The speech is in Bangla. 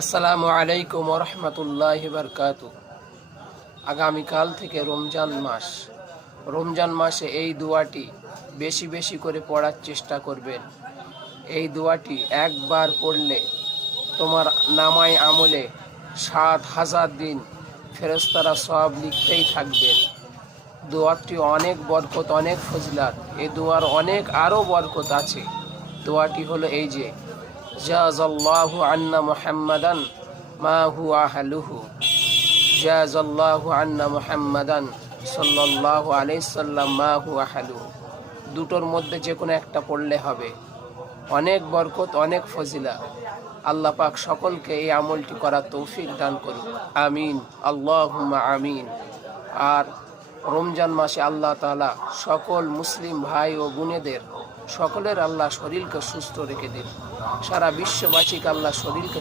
আসসালামু আলাইকুম ওয়া রাহমাতুল্লাহি ওয়া বারাকাতুহু। আগামীকাল থেকে রমজান মাসে এই দোয়াটি বেশি বেশি করে পড়ার চেষ্টা করবেন। এই দোয়াটি একবার পড়লে তোমার নামায় আমলে ৭,০০০ দিন ফেরেশতারা সওয়াব লিখতেই থাকবে। দোয়াটি অনেক বরকত, অনেক ফজিলত। এই দোয়ার অনেক আরও বরকত আছে। দোয়াটি হলো এই যে, জাযাল্লাহু আন্না মুহাম্মাদান মা হুয়া আহলুহু, জাযাল্লাহু আন্না মুহাম্মাদান সাল্লাল্লাহু আলাইহি সাল্লাম মা হুয়া আহলুহু। দুটোর মধ্যে যে কোনো একটা পড়লে হবে। অনেক বরকত, অনেক ফজিলত। আল্লাহ পাক সকলকে এই আমলটি করার তৌফিক দান করুন, আমিন, আল্লাহুম্মা আমিন। আর রমজান মাসে আল্লাহ তাআলা সকল মুসলিম ভাই ও বোনেদের সকলের আল্লাহ শরীরকে সুস্থ রেখে দিন। সারা বিশ্ববাসীকে আল্লাহ শরীরকে